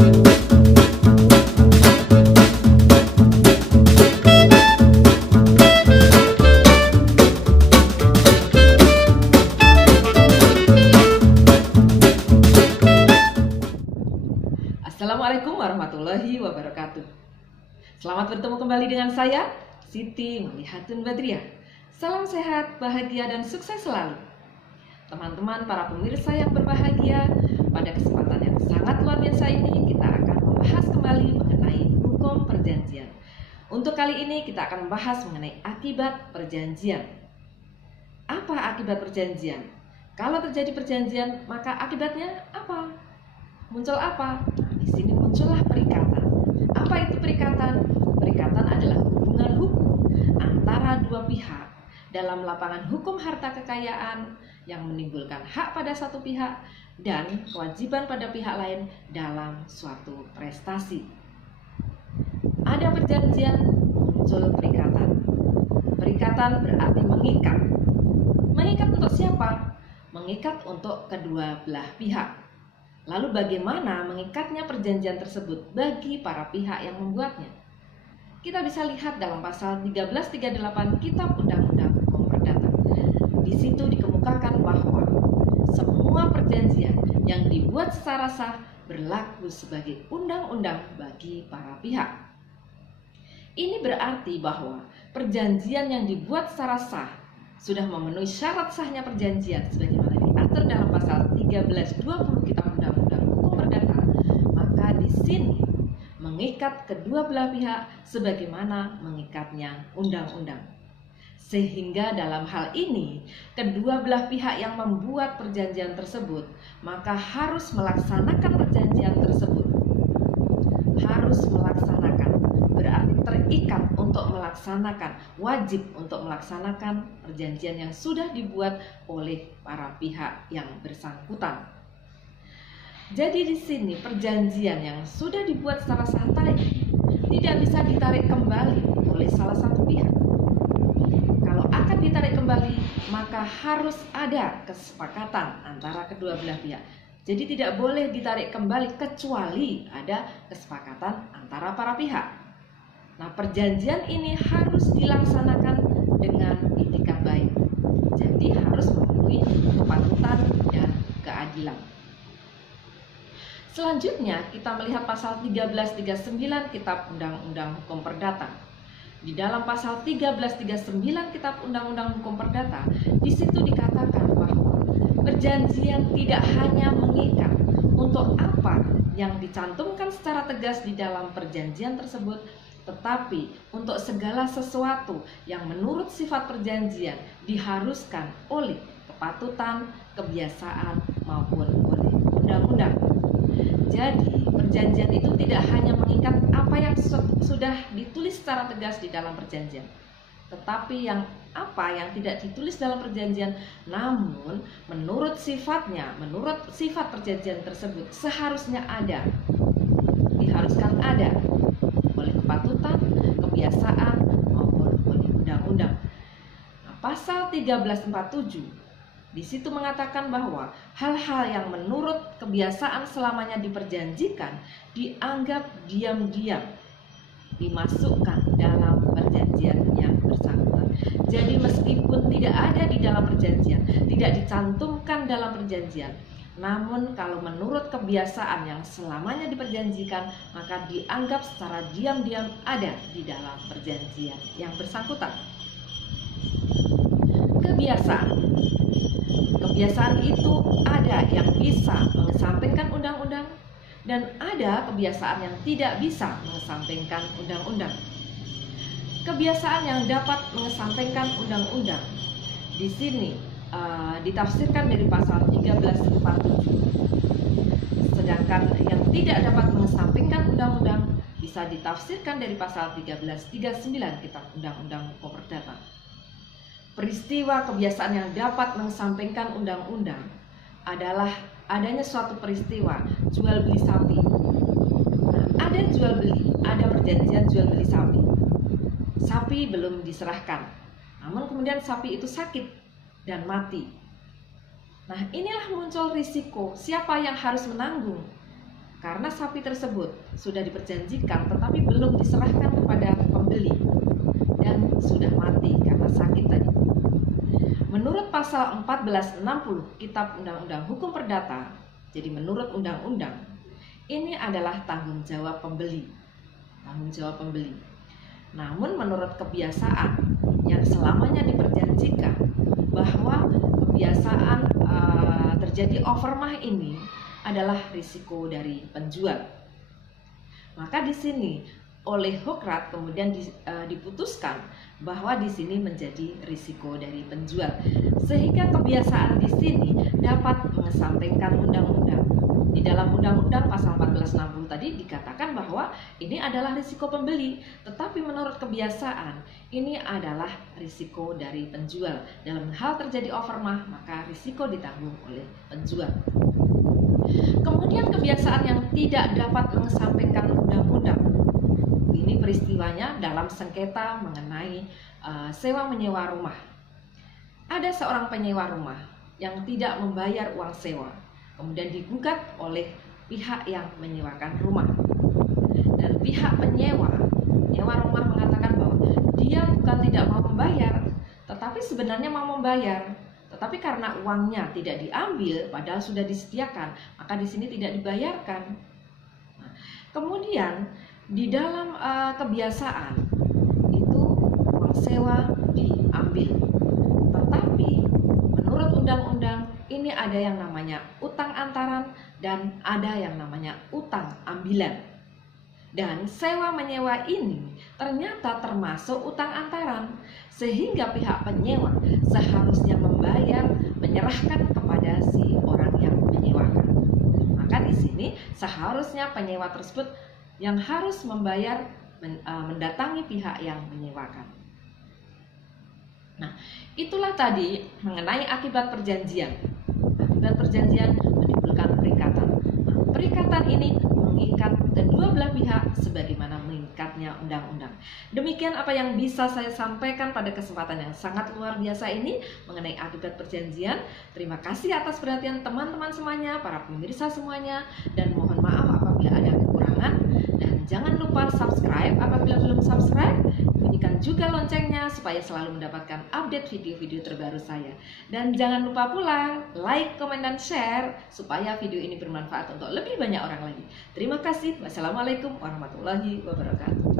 Assalamualaikum warahmatullahi wabarakatuh. Selamat bertemu kembali dengan saya, Siti Malihatun Badriah. Salam sehat, bahagia, dan sukses selalu. Teman-teman para pemirsa yang berbahagia, pada kesempatan yang sangat luar biasa ini kita akan membahas kembali mengenai hukum perjanjian. Untuk kali ini kita akan membahas mengenai akibat perjanjian. Apa akibat perjanjian? Kalau terjadi perjanjian, maka akibatnya apa? Muncul apa? Nah, di sini muncullah perikatan. Apa itu perikatan? Perikatan adalah hubungan hukum antara dua pihak dalam lapangan hukum harta kekayaan yang menimbulkan hak pada satu pihak dan kewajiban pada pihak lain dalam suatu prestasi. Ada perjanjian, muncul perikatan. Perikatan berarti mengikat. Mengikat untuk siapa? Mengikat untuk kedua belah pihak. Lalu bagaimana mengikatnya perjanjian tersebut bagi para pihak yang membuatnya? Kita bisa lihat dalam pasal 1338 Kitab Undang-Undang Hukum Perdata. Di situ dikemukakan bahwa semua perjanjian yang dibuat secara sah berlaku sebagai undang-undang bagi para pihak. Ini berarti bahwa perjanjian yang dibuat secara sah sudah memenuhi syarat sahnya perjanjian sebagaimana diatur dalam pasal 1320 Kitab Undang-Undang Hukum Perdata, maka di sini mengikat kedua belah pihak sebagaimana mengikatnya undang-undang. Sehingga dalam hal ini, kedua belah pihak yang membuat perjanjian tersebut maka harus melaksanakan perjanjian tersebut. Harus melaksanakan, berarti terikat untuk melaksanakan, wajib untuk melaksanakan perjanjian yang sudah dibuat oleh para pihak yang bersangkutan. Jadi di sini perjanjian yang sudah dibuat secara sah tadi tidak bisa ditarik kembali oleh salah satu pihak. Kalau akan ditarik kembali, maka harus ada kesepakatan antara kedua belah pihak. Jadi tidak boleh ditarik kembali kecuali ada kesepakatan antara para pihak. Nah, perjanjian ini harus dilaksanakan dengan itikat baik. Jadi harus memenuhi kepatutan dan keadilan. Selanjutnya kita melihat pasal 1339 Kitab Undang-Undang Hukum Perdata. Di dalam pasal 1339 Kitab Undang-Undang Hukum Perdata, di situ dikatakan bahwa perjanjian tidak hanya mengikat untuk apa yang dicantumkan secara tegas di dalam perjanjian tersebut, tetapi untuk segala sesuatu yang menurut sifat perjanjian diharuskan oleh kepatutan, kebiasaan, maupun oleh undang-undang. Jadi, perjanjian itu tidak hanya mengikat apa yang sudah ditulis secara tegas di dalam perjanjian, tetapi apa yang tidak ditulis dalam perjanjian, namun menurut sifatnya, menurut sifat perjanjian tersebut seharusnya ada, diharuskan ada oleh kepatutan, kebiasaan, maupun oleh undang-undang. Nah, pasal 1347 di situ mengatakan bahwa hal-hal yang menurut kebiasaan selamanya diperjanjikan dianggap diam-diam dimasukkan dalam perjanjian yang bersangkutan. Jadi meskipun tidak ada di dalam perjanjian, tidak dicantumkan dalam perjanjian, namun kalau menurut kebiasaan yang selamanya diperjanjikan, maka dianggap secara diam-diam ada di dalam perjanjian yang bersangkutan. Kebiasaan itu ada yang bisa mengesampingkan undang-undang dan ada kebiasaan yang tidak bisa mengesampingkan undang-undang. Kebiasaan yang dapat mengesampingkan undang-undang di sini ditafsirkan dari pasal 1347. Sedangkan yang tidak dapat mengesampingkan undang-undang bisa ditafsirkan dari pasal 1339 Kitab Undang-Undang Hukum Perdata. Peristiwa kebiasaan yang dapat mengesampingkan undang-undang adalah adanya suatu peristiwa jual beli sapi. Nah, ada jual beli, ada perjanjian jual beli sapi. Sapi belum diserahkan, namun kemudian sapi itu sakit dan mati. Nah, inilah muncul risiko siapa yang harus menanggung. karena sapi tersebut sudah diperjanjikan tetapi belum diserahkan kepada pembeli dan sudah mati karena sakit tadi. Menurut pasal 1460 Kitab Undang-Undang Hukum Perdata, jadi menurut undang-undang, ini adalah tanggung jawab pembeli. Tanggung jawab pembeli. Namun menurut kebiasaan yang selamanya diperjanjikan bahwa kebiasaan terjadi overmah ini adalah risiko dari penjual. Maka di sini oleh Hokrat kemudian diputuskan bahwa di sini menjadi risiko dari penjual, sehingga kebiasaan di sini dapat mengesampingkan undang-undang. Di dalam undang-undang pasal 1460 tadi dikatakan bahwa ini adalah risiko pembeli, tetapi menurut kebiasaan ini adalah risiko dari penjual. Dalam hal terjadi overmah, maka risiko ditanggung oleh penjual. Kemudian kebiasaan yang tidak dapat mengesampingkan undang-undang. Ini peristiwanya dalam sengketa mengenai sewa menyewa rumah. Ada seorang penyewa rumah yang tidak membayar uang sewa, kemudian digugat oleh pihak yang menyewakan rumah. Dan pihak penyewa rumah mengatakan bahwa dia bukan tidak mau membayar, tetapi sebenarnya mau membayar. Tetapi karena uangnya tidak diambil, padahal sudah disediakan, maka di sini tidak dibayarkan. Nah, kemudian di dalam kebiasaan itu uang sewa diambil, tetapi menurut undang-undang ini ada yang namanya utang antaran dan ada yang namanya utang ambilan. Dan sewa menyewa ini ternyata termasuk utang antaran, sehingga pihak penyewa seharusnya menyerahkan kepada si orang yang menyewakan. Maka di sini seharusnya penyewa tersebut yang harus membayar mendatangi pihak yang menyewakan. Nah, itulah tadi mengenai akibat perjanjian. Akibat perjanjian menimbulkan perikatan. Nah, perikatan ini mengikat kedua belah pihak sebagaimana mengikatnya undang-undang. Demikian apa yang bisa saya sampaikan pada kesempatan yang sangat luar biasa ini mengenai akibat perjanjian. Terima kasih atas perhatian teman-teman semuanya, para pemirsa semuanya, dan mohon maaf apabila ada kekurangan. Dan jangan lupa subscribe apabila belum subscribe. Bunyikan juga loncengnya supaya selalu mendapatkan update video-video terbaru saya. Dan jangan lupa pula like, komen, dan share supaya video ini bermanfaat untuk lebih banyak orang lagi. Terima kasih. Wassalamualaikum warahmatullahi wabarakatuh.